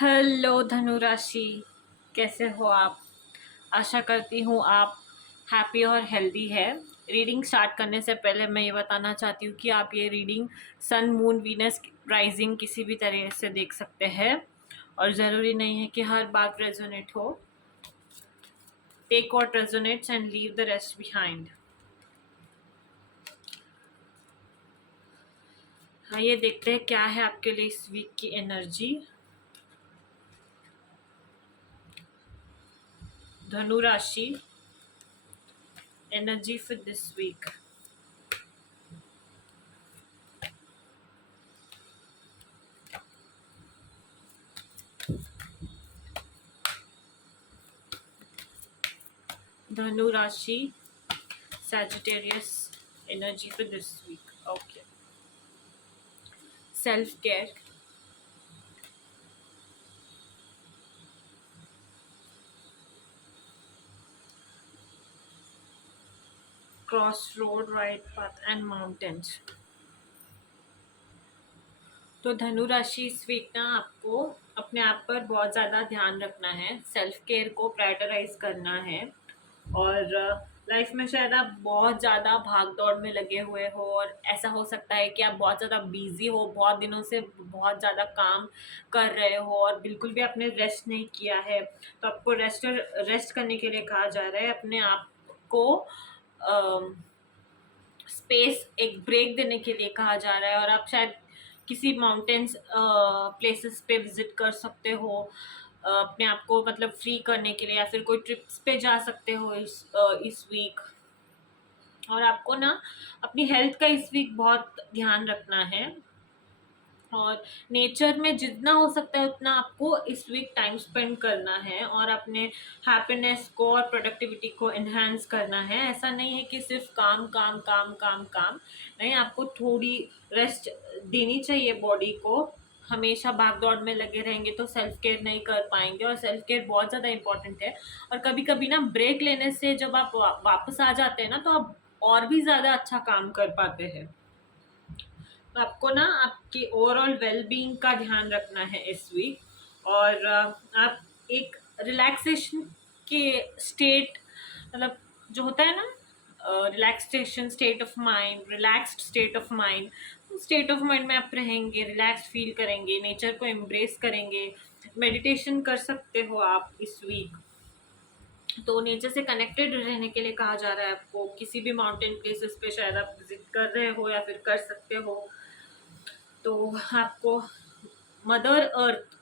Hello धनु राशि, कैसे हो आप? आशा करती हूँ आप हैप्पी और हेल्दी है। रीडिंग स्टार्ट करने से पहले मैं ये बताना चाहती हूँ कि आप ये reading sun moon Venus rising किसी भी तरह से देख सकते हैं और ज़रूरी नहीं है कि हर बात रेजोनेट हो। Take what resonates and leave the rest behind. हाँ, ये देखते हैं क्या है आपके लिए इस वीक की एनर्जी। धनु राशि, एनर्जी फॉर दिस वीक। धनु राशि, Sagittarius energy for this week. Okay. Self care. Crossroad, right path and mountains. तो धनु राशि इस वीक ना आपको अपने आप पर बहुत ज़्यादा ध्यान रखना है, सेल्फ केयर को प्रायोरिटाइज करना है। और लाइफ में शायद आप बहुत ज़्यादा भाग दौड़ में लगे हुए हो और ऐसा हो सकता है कि आप बहुत ज़्यादा बिजी हो, बहुत दिनों से बहुत ज़्यादा काम कर रहे हो और बिल्कुल भी आपने रेस्ट नहीं किया है। तो आपको रेस्ट करने के लिए कहा जा रहा है, अपने आप को स्पेस, एक ब्रेक देने के लिए कहा जा रहा है। और आप शायद किसी माउंटेन्स प्लेसेस पे विजिट कर सकते हो, अपने आप को मतलब फ्री करने के लिए, या फिर कोई ट्रिप्स पे जा सकते हो इस वीक। और आपको ना अपनी हेल्थ का इस वीक बहुत ध्यान रखना है और नेचर में जितना हो सकता है उतना आपको इस वीक टाइम स्पेंड करना है और अपने हैप्पीनेस को और प्रोडक्टिविटी को एनहांस करना है। ऐसा नहीं है कि सिर्फ काम काम काम काम काम, नहीं, आपको थोड़ी रेस्ट देनी चाहिए बॉडी को। हमेशा भाग दौड़ में लगे रहेंगे तो सेल्फ केयर नहीं कर पाएंगे और सेल्फ केयर बहुत ज़्यादा इंपॉर्टेंट है। और कभी कभी ना ब्रेक लेने से जब आप वापस आ जाते हैं ना तो आप और भी ज़्यादा अच्छा काम कर पाते हैं। तो आपको ना आपकी ओवरऑल वेलबींग का ध्यान रखना है इस वीक। और आप एक रिलैक्सेशन के स्टेट, मतलब जो होता है ना, relaxation state of mind, relaxed state of mind, state of mind में आप रहेंगे, रिलैक्स्ड फील करेंगे, नेचर को एम्ब्रेस करेंगे। मेडिटेशन कर सकते हो आप इस वीक। तो नेचर से कनेक्टेड रहने के लिए कहा जा रहा है आपको। किसी भी माउंटेन प्लेसेस पे शायद आप विजिट कर रहे हो या फिर कर सकते हो। तो आपको मदर अर्थ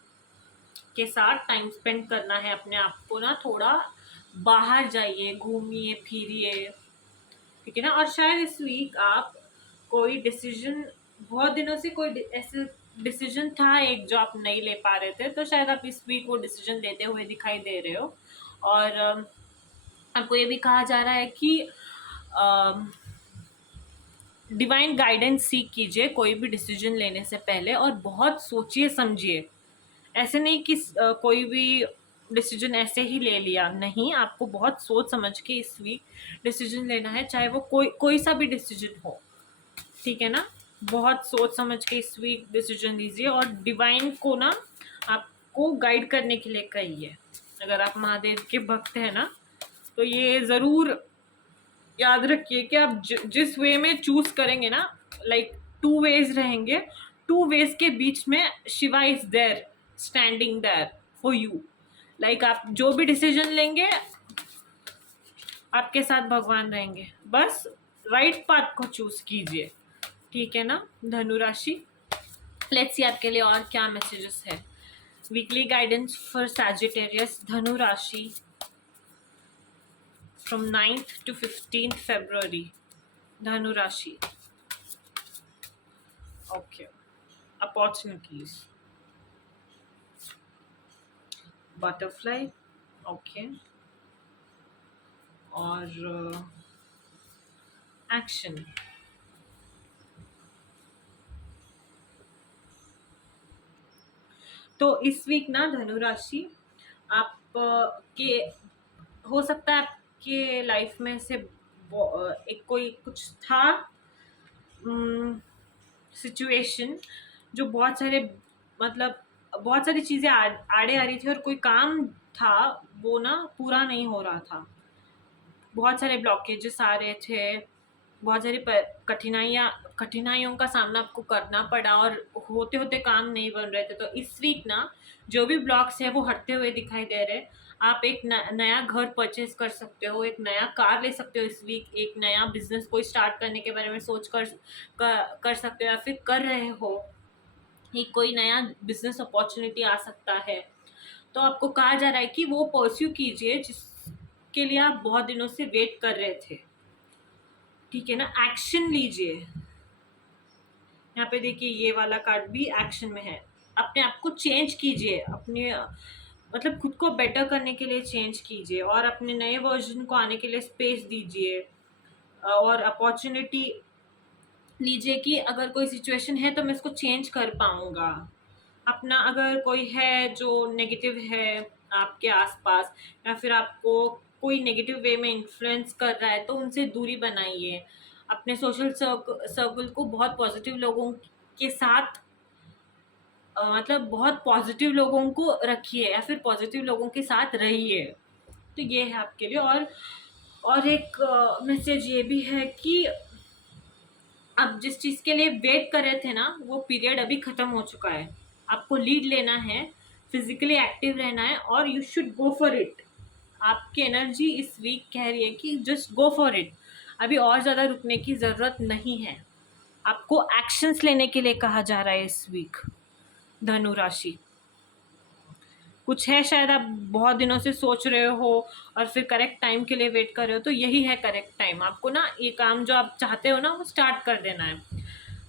के साथ टाइम स्पेंड करना है। अपने आप को ना थोड़ा बाहर जाइए, घूमिए फिरिए, ठीक है ना। और शायद इस वीक आप कोई डिसीजन, बहुत दिनों से कोई ऐसे डिसीजन था एक जो आप नहीं ले पा रहे थे, तो शायद आप इस वीक वो डिसीजन लेते हुए दिखाई दे रहे हो। और आपको ये भी कहा जा रहा है कि डिवाइन गाइडेंस सीख कीजिए कोई भी डिसीजन लेने से पहले और बहुत सोचिए समझिए। ऐसे नहीं कि कोई भी डिसीजन ऐसे ही ले लिया, नहीं, आपको बहुत सोच समझ के इस वीक डिसीजन लेना है, चाहे वो कोई कोई सा भी डिसीजन हो, ठीक है ना। बहुत सोच समझ के इस वीक डिसीजन लीजिए और डिवाइन को ना आपको गाइड करने के लिए कहिए। अगर आप महादेव के भक्त हैं ना तो ये ज़रूर याद रखिए कि आप जिस वे में चूज करेंगे ना, लाइक टू वेज रहेंगे, टू वेज के बीच में Shiva is there, standing there for you. Like आप जो भी डिसीजन लेंगे आपके साथ भगवान रहेंगे, बस राइट पाथ को चूज कीजिए, ठीक है ना धनु राशि। लेट्स सी आपके लिए और क्या मैसेजेस है। वीकली गाइडेंस फॉर सैजिटेरियस धनु राशि from 9th to 15th February. Dhanu Rashi. Okay. Opportunities. Butterfly. Okay. और action. तो इस वीक ना धनु राशि आप के हो सकता है आपके लाइफ में से एक कोई कुछ था सिचुएशन जो बहुत सारे मतलब बहुत सारी चीज़ें आड़े आ रही थी और कोई काम था वो ना पूरा नहीं हो रहा था, बहुत सारे ब्लॉकेजेस आ रहे थे, बहुत सारी कठिनाइयों का सामना आपको करना पड़ा और होते होते काम नहीं बन रहे थे। तो इस वीक ना जो भी ब्लॉक्स है वो हटते हुए दिखाई दे रहे। आप एक नया घर परचेज कर सकते हो, एक नया कार ले सकते हो इस वीक, एक नया बिजनेस कोई स्टार्ट करने के बारे में सोच कर सकते हो, या फिर कर रहे हो कि कोई नया बिजनेस अपॉर्चुनिटी आ सकता है। तो आपको कहा जा रहा है कि वो परस्यू कीजिए जिसके लिए आप बहुत दिनों से वेट कर रहे थे। ठीक है ना, एक्शन लीजिए। यहाँ पे देखिए ये वाला कार्ड भी एक्शन में है। अपने आप को चेंज कीजिए, अपने मतलब खुद को बेटर करने के लिए चेंज कीजिए और अपने नए वर्जन को आने के लिए स्पेस दीजिए और अपॉर्चुनिटी लीजिए कि अगर कोई सिचुएशन है तो मैं इसको चेंज कर पाऊंगा। अपना अगर कोई है जो नेगेटिव है आपके आसपास, या फिर आपको कोई नेगेटिव वे में इन्फ्लुएंस कर रहा है तो उनसे दूरी बनाइए। अपने सोशल सर्कल को बहुत पॉजिटिव लोगों के साथ मतलब बहुत पॉजिटिव लोगों को रखिए या फिर पॉजिटिव लोगों के साथ रहिए। तो ये है आपके लिए। और एक मैसेज ये भी है कि आप जिस चीज़ के लिए वेट कर रहे थे ना वो पीरियड अभी ख़त्म हो चुका है। आपको लीड लेना है, फिजिकली एक्टिव रहना है और you should go for it. आपकी एनर्जी इस वीक कह रही है कि जस्ट गो फॉर इट, अभी और ज़्यादा रुकने की ज़रूरत नहीं है। आपको एक्शंस लेने के लिए कहा जा रहा है इस वीक। धनु राशि कुछ है, शायद आप बहुत दिनों से सोच रहे हो और फिर करेक्ट टाइम के लिए वेट कर रहे हो, तो यही है करेक्ट टाइम। आपको ना ये काम जो आप चाहते हो ना वो स्टार्ट कर देना है।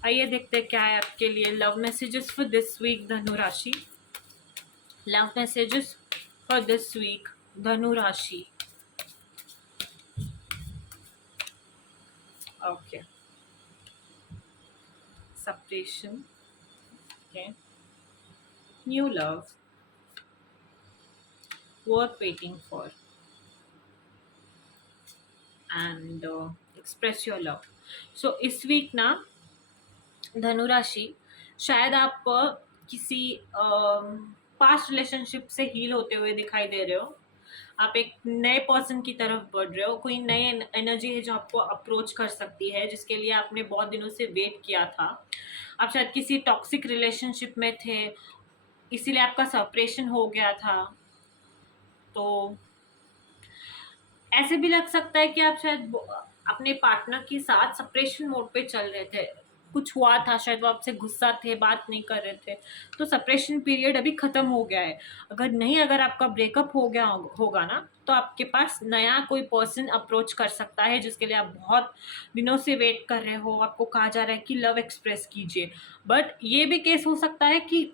आइए देखते हैं क्या है आपके लिए love messages for this week धनु राशि। Love messages for this week धनु राशि। Okay, separation, okay, new love, worth waiting for, and express your love. So इस वीक ना धनु राशि शायद आप किसी पास्ट रिलेशनशिप से हील होते हुए दिखाई दे रहे हो। आप एक नए पर्सन की तरफ बढ़ रहे हो, कोई नई एनर्जी है जो आपको अप्रोच कर सकती है जिसके लिए आपने बहुत दिनों से वेट किया था। आप शायद किसी टॉक्सिक रिलेशनशिप में थे, इसीलिए आपका सेपरेशन हो गया था। तो ऐसे भी लग सकता है कि आप शायद अपने पार्टनर के साथ सेपरेशन मोड पे चल रहे थे, कुछ हुआ था, शायद वो आपसे गुस्सा थे, बात नहीं कर रहे थे। तो सेपरेशन पीरियड अभी खत्म हो गया है। अगर आपका ब्रेकअप हो गया होगा ना तो आपके पास नया कोई पर्सन अप्रोच कर सकता है जिसके लिए आप बहुत दिनों से वेट कर रहे हो। आपको कहा जा रहा है कि लव एक्सप्रेस कीजिए। बट ये भी केस हो सकता है कि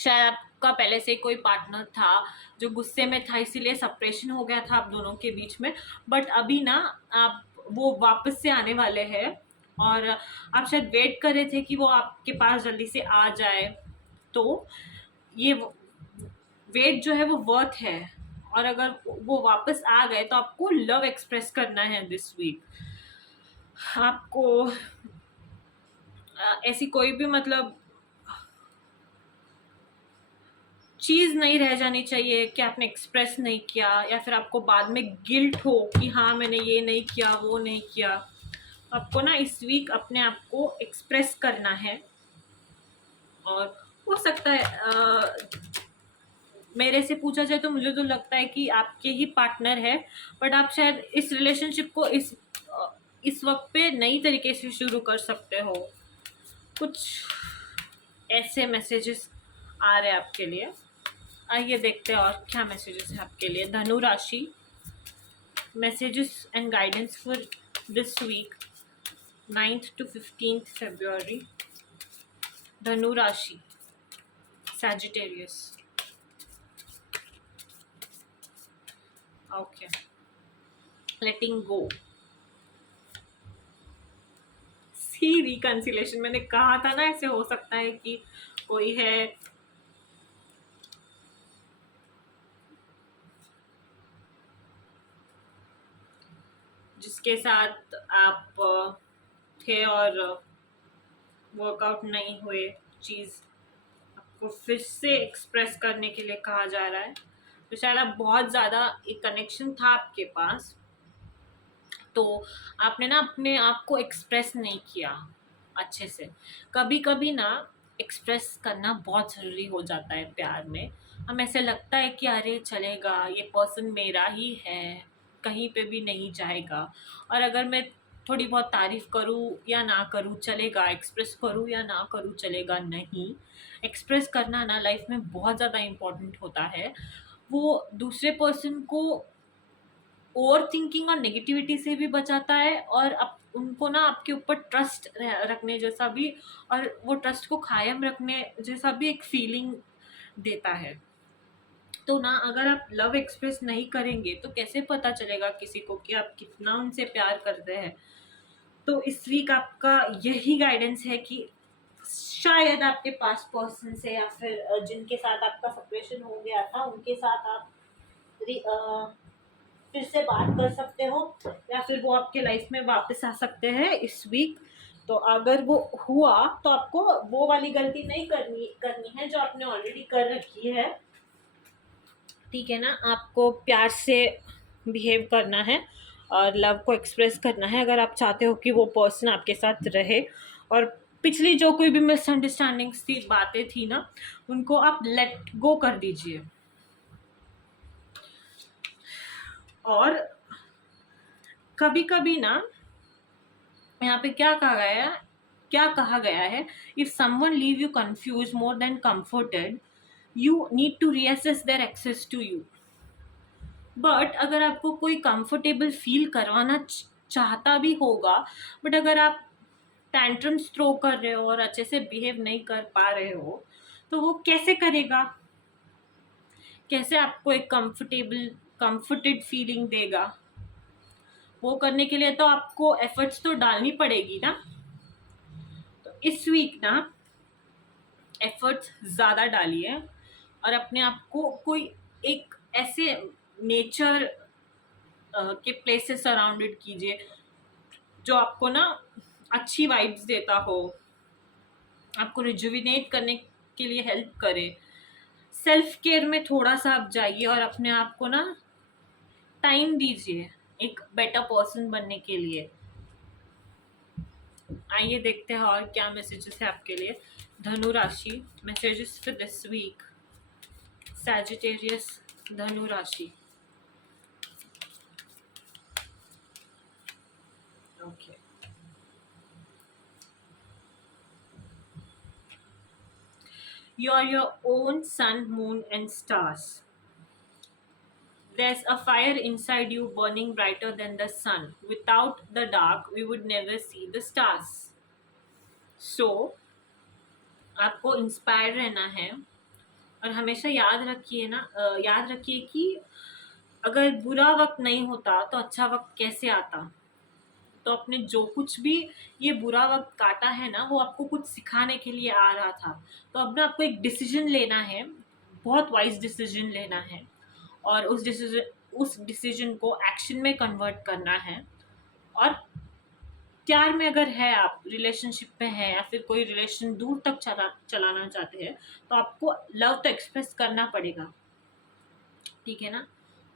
शायद आपका पहले से कोई पार्टनर था जो गुस्से में था, इसीलिए सेपरेशन हो गया था आप दोनों के बीच में। बट अभी ना आप वो वापस से आने वाले हैं और आप शायद वेट कर रहे थे कि वो आपके पास जल्दी से आ जाए। तो ये वेट जो है वो वर्थ है। और अगर वो वापस आ गए तो आपको लव एक्सप्रेस करना है दिस वीक। आपको ऐसी कोई भी मतलब चीज़ नहीं रह जानी चाहिए कि आपने एक्सप्रेस नहीं किया या फिर आपको बाद में गिल्ट हो कि हाँ मैंने ये नहीं किया वो नहीं किया। आपको ना इस वीक अपने आप को एक्सप्रेस करना है। और हो सकता है मेरे से पूछा जाए तो मुझे तो लगता है कि आपके ही पार्टनर है, बट आप शायद इस रिलेशनशिप को इस वक्त पे नई तरीके से शुरू कर सकते हो। कुछ ऐसे मैसेजेस आ रहे हैं आपके लिए। आइए देखते हैं और क्या मैसेजेस है आपके लिए धनु राशि। Messages and guidance for this week 9th to 15th February धनु राशि Sagittarius। Okay, letting go, see reconciliation. मैंने कहा था ना ऐसे हो सकता है कि कोई है जिसके साथ आप थे और वर्कआउट नहीं हुए चीज़। आपको आपको फिर से एक्सप्रेस करने के लिए कहा जा रहा है। तो शायद आप बहुत ज़्यादा एक कनेक्शन था आपके पास, तो आपने ना अपने आप को एक्सप्रेस नहीं किया अच्छे से। कभी कभी ना एक्सप्रेस करना बहुत ज़रूरी हो जाता है प्यार में। हम ऐसे लगता है कि अरे चलेगा, ये पर्सन मेरा ही है, कहीं पे भी नहीं जाएगा, और अगर मैं थोड़ी बहुत तारीफ़ करूँ या ना करूँ चलेगा, एक्सप्रेस करूँ या ना करूँ चलेगा। नहीं, एक्सप्रेस करना ना लाइफ में बहुत ज़्यादा इम्पोर्टेंट होता है। वो दूसरे पर्सन को ओवर थिंकिंग और नेगेटिविटी से भी बचाता है, और उनको ना आपके ऊपर ट्रस्ट रखने जैसा भी, और वो ट्रस्ट को कायम रखने जैसा भी एक फीलिंग देता है। तो ना अगर आप लव एक्सप्रेस नहीं करेंगे तो कैसे पता चलेगा किसी को कि आप कितना उनसे प्यार करते हैं। तो इस वीक आपका यही गाइडेंस है कि शायद आपके पास पर्सन से, या फिर जिनके साथ आपका सेपरेशन हो गया था उनके साथ आप फिर से बात कर सकते हो, या फिर वो आपके लाइफ में वापस आ सकते हैं इस वीक। तो अगर वो हुआ तो आपको वो वाली गलती नहीं करनी करनी है जो आपने ऑलरेडी कर रखी है। ठीक है ना, आपको प्यार से बिहेव करना है और लव को एक्सप्रेस करना है अगर आप चाहते हो कि वो पर्सन आपके साथ रहे। और पिछली जो कोई भी मिसअंडरस्टैंडिंग्स थी, बातें थी ना, उनको आप लेट गो कर दीजिए। और कभी कभी ना यहाँ पे क्या कहा गया है, if someone leave you confuse more than comforted, you need to reassess their access to you. But अगर आपको कोई कंफर्टेबल फील करवाना चाहता भी होगा, बट अगर आप टैंट्रम्स थ्रो कर रहे हो और अच्छे से बिहेव नहीं कर पा रहे हो, तो वो कैसे करेगा, कैसे आपको एक कंफर्टेड फीलिंग देगा। वो करने के लिए तो आपको एफर्ट्स तो डालनी पड़ेगी ना। तो इस वीक ना एफर्ट्स ज़्यादा डालिए, और अपने आप को कोई एक ऐसे नेचर के प्लेसेस सराउंडेड कीजिए जो आपको ना अच्छी वाइब्स देता हो, आपको रिजुविनेट करने के लिए हेल्प करे। सेल्फ केयर में थोड़ा सा आप जाइए और अपने आप को ना टाइम दीजिए एक बेटर पर्सन बनने के लिए। आइए देखते हैं और क्या मैसेजेस है आपके लिए। धनु राशि, messages for this week. Sagittarius, धनु राशि। Okay, you are your own sun, moon and stars. There's a fire inside you burning brighter than the sun. Without the dark, we would never see the stars. So, आपको inspire रहना है, और हमेशा याद रखिए कि अगर बुरा वक्त नहीं होता तो अच्छा वक्त कैसे आता। तो अपने जो कुछ भी ये बुरा वक्त काटा है ना, वो आपको कुछ सिखाने के लिए आ रहा था। तो अब ना आपको एक डिसीजन लेना है, बहुत वाइज डिसीजन लेना है, और उस डिसीजन को एक्शन में कन्वर्ट करना है। और प्यार में अगर है, आप रिलेशनशिप में है, या फिर कोई रिलेशन दूर तक चलाना चाहते हैं, तो आपको लव तो एक्सप्रेस करना पड़ेगा। ठीक है ना,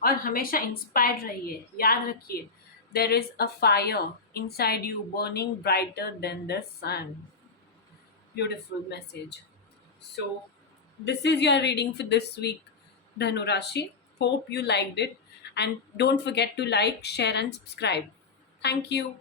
और हमेशा इंस्पायर्ड रहिए। याद रखिए, there is a fire inside you burning brighter than the sun. Beautiful message. So this is your reading for this week, Dhanu Rashi. Hope you liked it, and don't forget to like, share and subscribe. Thank you.